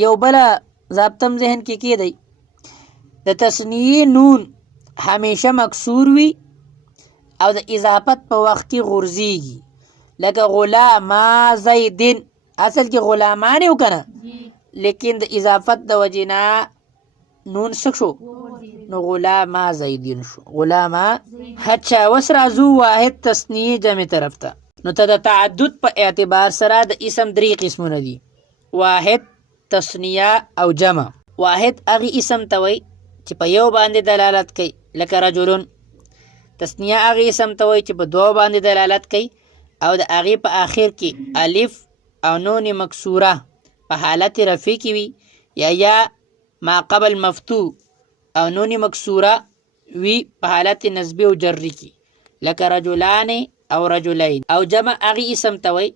یو بله ضابطم ذهن کې کېدی د تثنیې نون همیشه مکسور وي او د اضافت په وخت کې غورځېږي، لکه غلاما زیدن اصل کې غلامان یو که نه، لیکن د اضافت د وجې نه نون څه شو نو غلاما زیدین شو، غلاما. اچھا اوس راځو واحد تثنیې جمع طرف ته. نو ته د تعدد په اعتبار سره د اسم درې قسمونه دي، واحد، تثنیه او جمع. واحد هغې اسم ته وایي چې په یو باندې دلالت کوي، لکه رجلون. تثنیه هغې اسم ته وایي چې په دوه باندې دلالت کوي او د هغې په آخر کې الف او نون مکسوره په حالت رفع کې وي، یا ما قبل مفتوح او نون مکسوره وي په حالت نصبی او جری کې، لکه رجلان او رجلین. او جمع هغې اسم ته وایي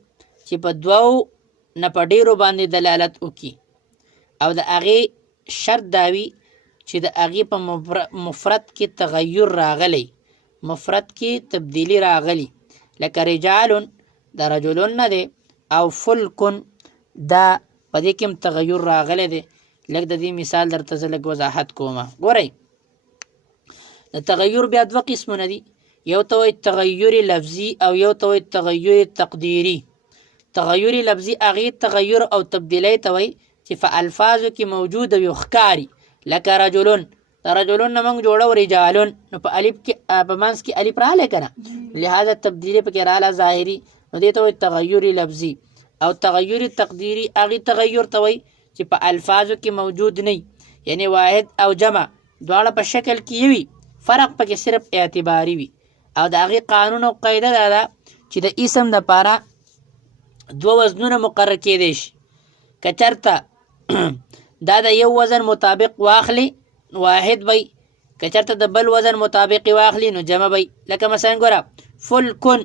چې په دوو نه په ډېرو باندې دلالت وکړي او د هغې شرط دا وي چې د هغې په مفرد کې تغیر راغلی، مفرد کې تبدیلی راغلی، لکه رجالون د رجلون نه دی، او فلکن دا په دې کې هم تغیر راغلی دی. لږ د دې مثال درته زه لږ وضاحت کومه. ګورئ د تغیر بیا دوه قسمونه دي، یو ته وایي تغیر لفظي او یو ته وایي تغیر تقدیري. تغیر لفظي هغې تغیر او تبدیلی ته وایي چې په الفاظو کې موجود وي ښکاري، لکه رجلون د رجلون نه موږ جوړو رجالون، نو په الف کې په منځ کې الف راغلی که نه، لهذا تبدیلی پکې راغله ظاهري، نو دې ته وایي تغیر لفظي. او تغیر تقدیري هغې تغیر ته وایي چې په الفاظو کې موجود نه، یعنی واحد او جمع دواړه په شکل کې وي، فرق پکې صرف اعتباري وي. او د هغې قانون او قاعده دا ده چې د اسم دپاره دوه وزنونه مقرر کېدی شي. که چېرته دا د یو وزن مطابق واخلي واحد وی، که چېرته د بل وزن مطابق واخلي نو جمع وی. لکه مثلا ګوره فلکن،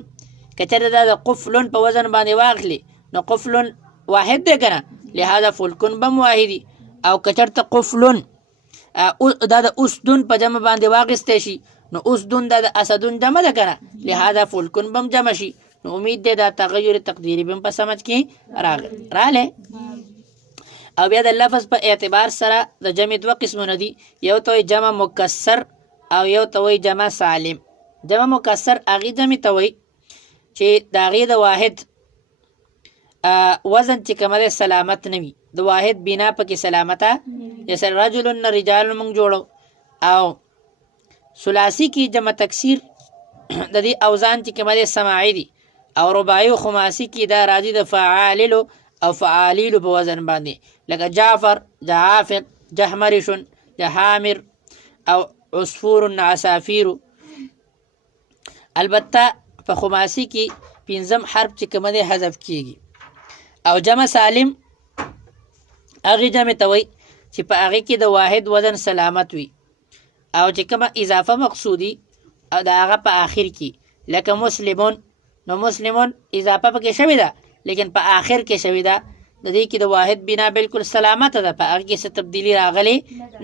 که چېرته دا د قفلن په وزن باندې واخلي نو قفلن واحد دی که نه، لهذا فلکن بم واحدي. او که چېرته قفلن دا د اسدن په جمع باندې واخیستی شي نو اسدن دا د اسدن جمع ده که نه، لهذا فلکن بم جمع شي. نو امید دی دا تغیر تقدیري بم په سمجھ کې راغلی. او بیا د لفظ په اعتبار سره د جمع دوه قسمونه دي، یو ته وایي جمع مکسر او یو ته وایي جمع سالم. جمع مکسر هغې جمع ته وایي چې د هغې د واحد وزن چې کومه دی سلامت نه وي، د واحد بنا پکې سلامته، جیسے رجلن نه رجالن موږ جوړو. او ثلاثي کې جمع تکسیر د دې اوزان چې کومه دی سماعي دي، او رباعي او خماسي کې دا راځي د فعاللو او فعالیلو په وزن باندې، لکه جعفر، جعافر، جحمرشن، جحامر او عصفور عصافیرو. البته په خماسي کې پنځم حرف چې کومه دی حذف کېږي. او جمع سالم هغې جمع ته وایي چې په هغې کې د واحد وزن سلامت وي او چې کومه اضافه مقصودي او د هغه په آخر کې، لکه مسلمون. نو مسلمون اضافه پکې شوې ده لیکن په آخر کې شوې ده، د دې کې د واحد بنا بالکل سلامته ده، په هغې کې څه تبدیلي راغلی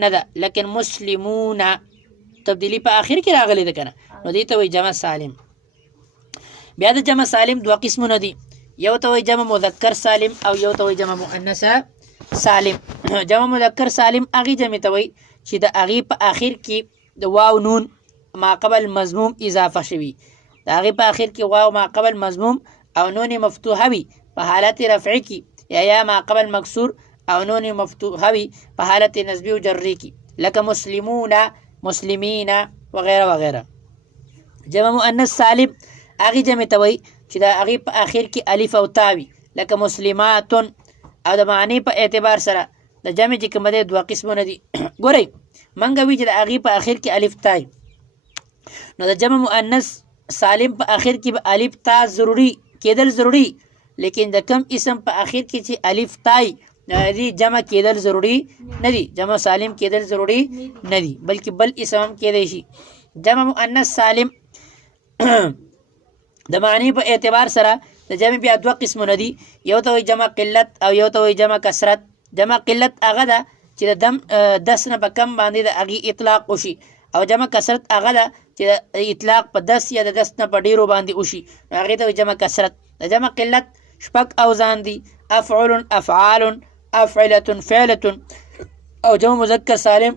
نه ده، لیکن مسلمون تبدیلي په آخر کې راغلی ده که نه، نو دې ته وایي جمع سالم. بیا د جمع سالم دوه قسمونه دي، یو ته وایي جمع مذکر سالم او یو ته وایي جمع مؤنث سالم. جمع مذکر سالم هغې جمع ته وایي چې د هغې په آخر کې د واو نون ما قبل مضموم اضافه شوي، د هغې په آخر کې واو ما قبل مضموم او نون مفتوحه وي په حالت رفعي کې، یا ما قبل مکسور او نون مفتوحه وي په حالت نصبي او جري کې، لکه مسلمون، مسلمین وغیره وغیره. جمع مؤنث سالم هغې جمع ته وایي چې د هغې په آخر کې الف او تا وي، لکه مسلماتن. او د معنی په اعتبار سره د جمع چې کومه دی دوه قسمونه دي. ګورئ موږ وي چې د هغې په آخر کې الف تا وي، نو د جمع مؤنث سالم په آخر کې به الف تا ضروري کېدل ضروري، لیکن د کم اسم په آخر کې چې الف تا وي دې جمع کېدل ضروري نه دي، جمع سالم کېدل ضروري نه دي، بلکې بل اسم هم کېدی شي. جمع مؤنث سالم د معنی په اعتبار سره د جمع بیا دوه قسمونه دي، یو ته وایي جمع قلت او یو ته وایي جمع کثرت. جمع قلت هغه ده چې د دس نه په کم باندې د هغې اطلاق وشي، او جمع کثرت هغه ده چې د اطلاق په 10 یا د 10 نه په ډیرو باندې وشي، هغې ته وایي جمع کثرت. د جمع قلت شپږ اوزان دي، افعل، افعال، افعلة فعلة او جمع مذکر سالم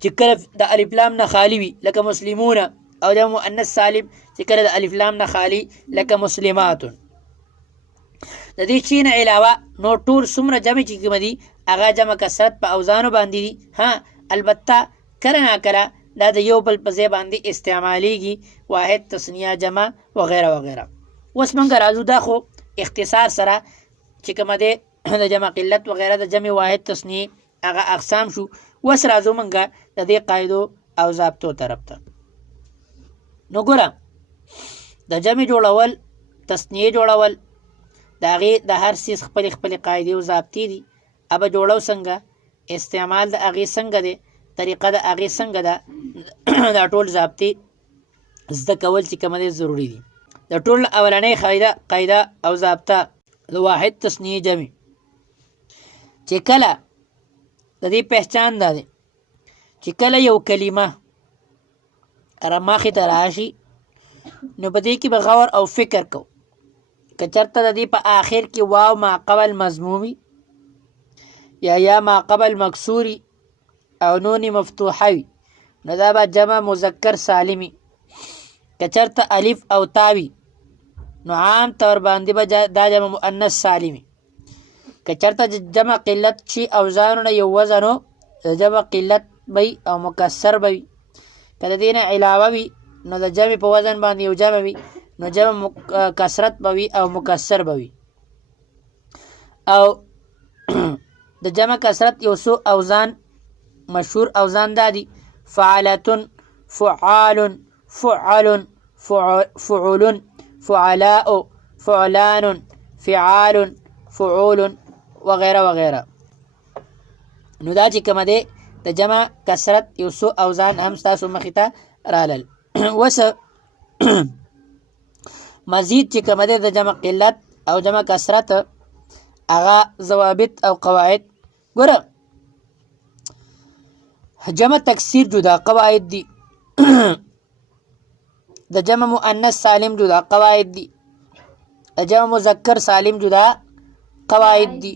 چې کله د الف لام نه خالی وي لکه مسلمون او جمع مؤنث سالم چې کله د الف لام نه خالی لکه مسلمات. د دې چې نه علاوه نو ټول څومره جمع چې کوم دي هغه جمع کثرت په اوزانو باندې دي. ها البته کله نه کله دا د یو بل په ځای باندې استعمالیږي، واحد تثنیه جمع وغیره وغیره. اوس موږ راځو دا خو اختصار سره چې کومه دی د جمع قلت وغیره د جمع واحد تثنیه هغه اقسام شو. اوس راځو موږ د دې قاعدو او ضابطو طرف ته. نو ګوره د جمع جوړول تثنیه جوړول د هغې د هر څیز خپلې خپلې قاعدې او ضابطې دي. ابه جوړو څنګه، استعمال د هغې څنګه دی، طریقه د هغې څنګه ده، دا ټول ضابطې زده کول چې کومه دی ضروري دي. د ټول اولنۍ قاعده او ضابطه د واحد تثنیه جمع چې کله د دې پہچان دا دی چې کله یو کلمه مخې ته راشي نو په دې کې به غور او فکر کو. که چېرته د دې په آخر کې واو ما قبل مضمومي یا ما قبل مکسوري او نون مفتوحه وي نو دا به جمع مذکر سالمي. که چېرته الف او تاوي نو عام طور باندې به دا جمع مؤنث سالمي. که چېرته جمع قلت شي اوزانونه یو وزنو جمع قلت وي او مکسر به وي. که د دې نه علاوه وي نو د جمع په وزن باندې یو جمع وي نو جمع کثرت به وي او مکسر به وي. او د جمع کثرت یو څو اوزان مشهور اوزان دا دي: فعلتن، فعال، فعل، فعول، فعلاء، فعلان، فعال، فعول وغیره وغیره. نو دا چې کومه دی د جمع کثرت یو څو اوزان هم ستاسو مخې ته رالل. اوس مزید چې کومه دی د جمع قلت او جمع کثرت هغه ضوابط او قواعد. ګوره جمع تکسیر جدا قواعد دي، د جمع مؤنث سالم جدا قواعد دي، د جمع مذکر سالم جدا قواعد دي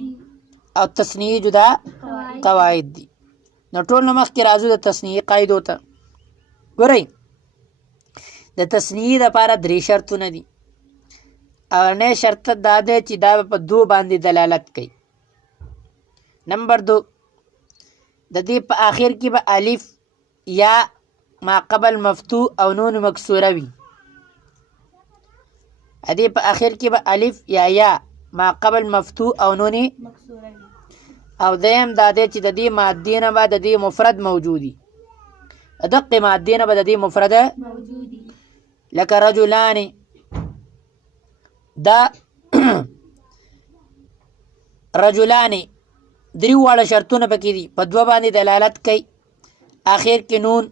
او تثنیه جدا قواعد دي. نو ټول نو مخکې راځو د تثنیه قاعدو ته. ګورئ د تثنیه دپاره درې شرطونه دي. اولنی شرط دا دی چې دا په دو باندې دلالت کوي. نمبر 2 د دې په آخر کې به الف یا ما قبل مفتوح او نون مکسوره وي. د دې په آخر کې به الف یا ما قبل مفتوح او نون مکسوره وي. او دویم دا دی چې د دې مادې نه به د دې مفرد موجودي. دقې مادې نه به د دې مفرد موجودي لکه رجلان. دا رجلان درې واړه شرطونه پکې دي، په دوه باندې دلالت کوي. آخر کې نون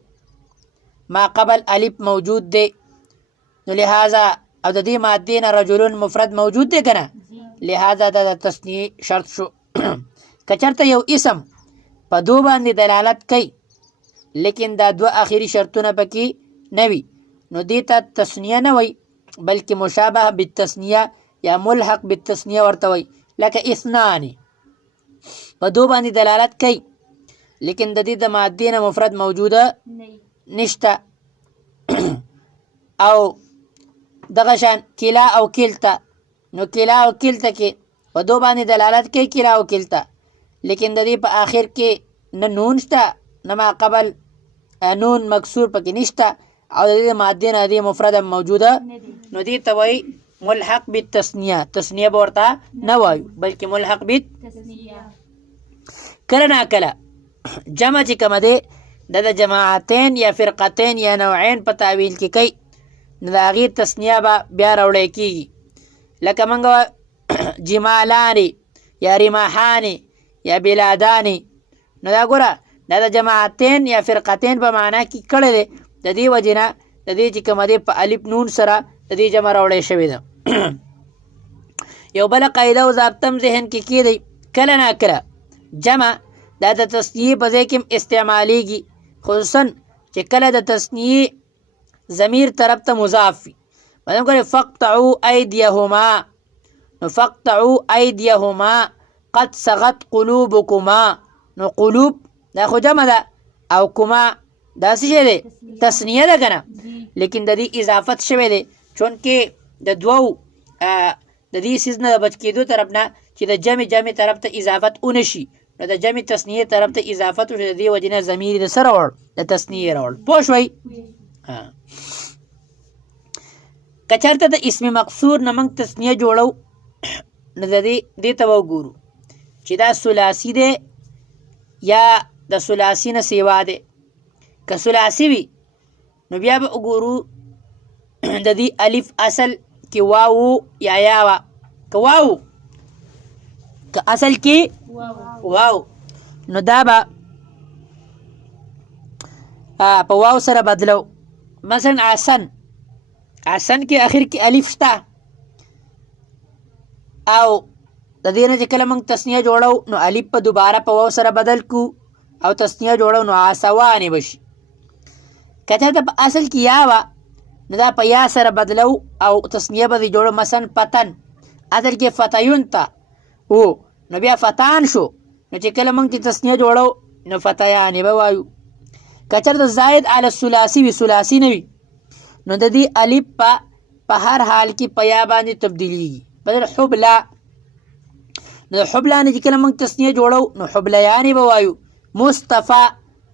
ما قبل الف موجود دی، نو لہذا او د دې مادې نه رجلون مفرد موجود دی که نه، لہذا دا د تثنیه شرط شو. که چېرته یو اسم په دو باندې دلالت کوي لیکن دا دوه آخري شرطونه پکې نه وي نو دې ته تثنیه نه وایي بلکې مشابه بالتثنیه یا ملحق بالتثنیه ورته وایي. لکه اثنان په دو باندې دلالت کوي لیکن د دې د مادې نه مفرد موجوده نشته. او دغه شان کلا او کلتا، نو کلا او کلتا کې په دو باندې دلالت کوي کلا او کلتا لیکن د دې په آخر کې نه نون شته نه ما قبل نون مکسور پکې نشته او د دې مادې نه دې مفرد موجوده نو دې ته وایي ملحق بالتثنیه. تثنیه به ورته نه وایو بلکې ملحق بالتثنیه. کله ناکله جمع چې کومه دی د جماعتین یا فرقتین یا نوعین په تعویل کې کوي نو د هغې تثنیه به بیا راوړی کېږي. لکه موږ جمالانې یا رماحانې یا بلادانې، نو دا ګوره دا د جماعتین یا فرقتین په معنا کې کړی دی. د دې وجې نه د دې چې کومه دی په الف نون سره د دې جمع راوړی شوې ده. یو بله قاعده او ضابطه هم ذهن کې کېدی، کله ناکله جمع دا د تثنیې په ځای کې هم استعمالیږي، خصوصا چې کله د تثنیې ضمیر طرف ته مضاف وي. مثلا ګورئ فقطعوا ایدیهما، نو فقطعوا ایدیهما قد صغت قلوبکما، نو قلوب دا خو جمع ده او کما دا څه شی دی تسنیه ده که نه، لیکن د دې اضافت شوی دی چونکې د دوو د دې څیز نه د بچ کېدو طرف نه چې د جمع طرف ته اضافت ونه شي، نو د جمع تسنیې طرف ته اضافت وشي، د دې وجې نه ضمیر د څه راوړ د تسنیې راوړ. پوه شوئ؟ که چېرته د اسم مقصور نه موږ تسنیه جوړو نو د دې ته به وګورو چې دا ثلاثي دی یا د ثلاثي نه سیوا دی. که ثلاثي وي نو بیا به وګورو د دې الف اصل کې واو یا یا وه، که واو که اصل کې واو نو دا به په واو سره بدلو. مثلا عسن، عسن کې اخر کې الف شته او د دې نه چې کله موږ تسنیه جوړو نو الف په دوباره په واو سره بدل کو او تسنیه جوړو نو عسوانې بشي. که چېرته په اصل کې یا وه نو دا په یا سره بدلو او تسنیه به دې جوړو. مثلا فتن اصل کې فتیون ته او نو بیا فتان شو، نو چې کله موږ تسنیه جوړو نو فتیانې به وایو. که چېرته زاید علی الثلاثي وي، ثلاثي نه وي، نو د دې الف په هر حال کې په یا باندې تبدیلیږي. بدل حبلا، نو حبلا نه چې کله موږ تسنیه جوړو نو حبلیانې به وایو. مصطفی،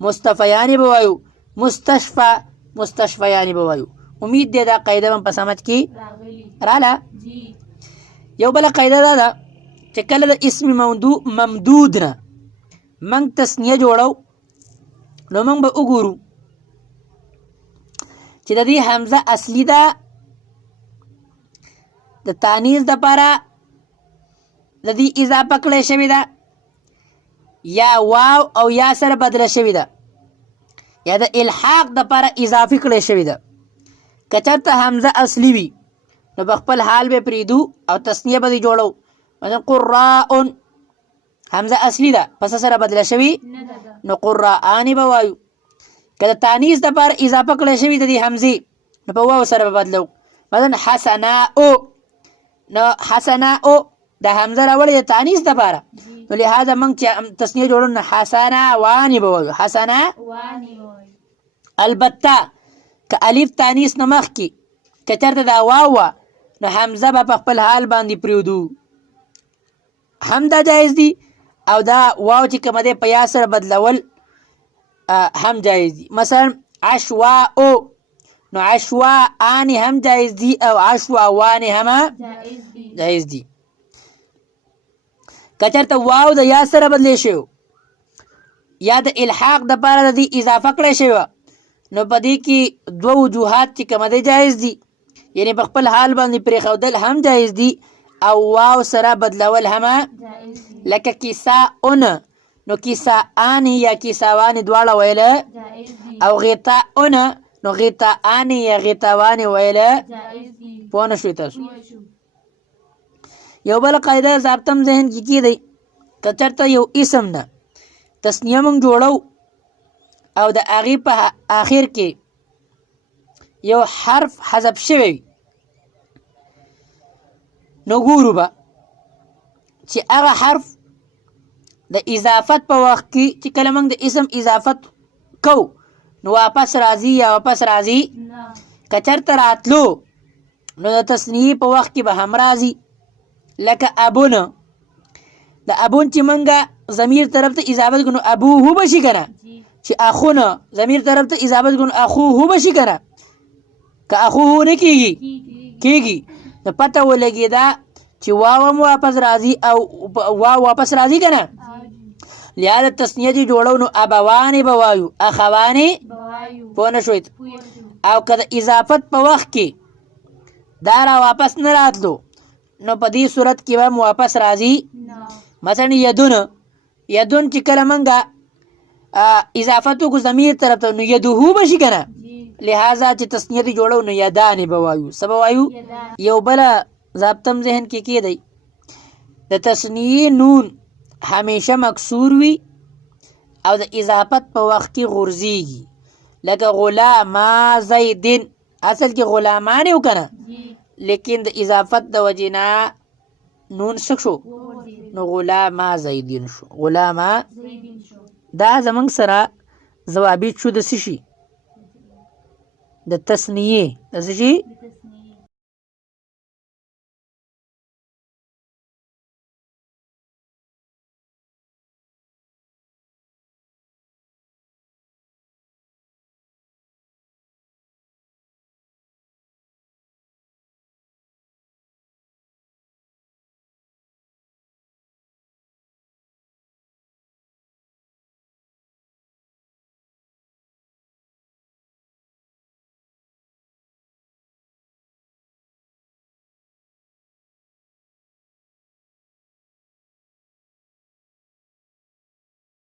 مصطفیانې به وایو. مستشفی، مستشفیانې به وایو. امید دی دا قاعده به په سمجھ کې راله. یو بله قاعده دا ده چې کله د اسم ممدود نه موږ تسنیه جوړو نو موږ به وګورو چې د دې حمزه اصلي ده د تانیث دپاره د دې اضافه کړی شوې ده یا واو او یا سره بدله شوې ده یا د الحاق دپاره اضافي کړی شوې ده. که چېرته حمزه اصلي وي نو په خپل حال به پرېږدو او تسنیه به دې جوړو. مثلا قراء حمزه اصلي ده په څه سره بدله شوي نو قراءانې به وایو. که د تانیث دپاره اضافه کړی شوي د دې حمزې نو په واو سره به بدلو. مثلا حسناء، نو حسناء د حمزه راوړې د تانیث دپاره نو لهذا موږ چې تسنیه جوړو نو حسناوانې به وایو. حسناوانې. البته که الف تانیث نه مخکې که چېرته دا واو وه نو حمزه به په خپل حال باندې پرېږدو، هم دا جایز دي او دا واو چې کومه دی په یا سره بدلول هم جایز دي. مثلا عشواء نو عشواءانې هم جایز دي او عشواوانې هم جایز دي. که چېرته واو د یا سره بدلی شوی یا د الحاق دپاره د دې اضافه کړی شوی نو په دې کې دوه وجوهات چې کومه دی جایز دي، یعنی په خپل حال باندې پرېښودل هم جایز دي او واو سره بدلول هم لکه کیساءن نو کیساءانې یا کیساوانې دواړه ویله او غطاءن نو غطاءانې یا غطاوانې ویله. پوه نه شوي تاسو؟ یو بله قاعده ضابطه هم ذهن کې کیدی که چېرته یو اسم نه تسنیه موږ جوړو او د هغې په آخر کې یو حرف حذف شوی وي نو ګورو به چې هغه حرف د اضافت په وخت کې چې کله موږ د اسم اضافت کوو نو واپس راځي یا واپس راځي. که چېرته راتلو نو د تسنیې په وخت کې به هم راځي. لکه ابون، د ابون چې موږ ضمیر طرف ته اضافت کړو نو ابوهو به شي که نه، چې اخونه ضمیر طرف ته اضافت کړو نو اخوهو به شي که نه. که اخوهو نه کېږي نو پته ولګېده چې واو هم واپس راځي او واو واپس راځي که نه. لهذا تسنیه چې جوړو نو ابوانې به وایو، اخوانې. پوه نه شوئ؟ او که د اضافت په وخت کې دا را واپس نه راتلو نو په دې صورت کې به هم واپس راځي. مثلا یدون چې کله موږ اضافت وکړو ضمیر طرف ته نو یدهو به شي که نه. لهذا چې تسنیه دې جوړو نو یدانې به وایو. څه به وایو؟ یو بله ضابطه هم ذهن کې کیدی د تسنیې نون همیشه مکسور وي او د اضافت په وخت کې غورځېږي. لکه غلاما زیدن اصل کې غلامان و که نه، لیکن د اضافت د وجې نه نون څه شو نو غلام زیدین شو غلام دا زمونږ سره ضوابط شو د څه شي د تثنیې د څه شي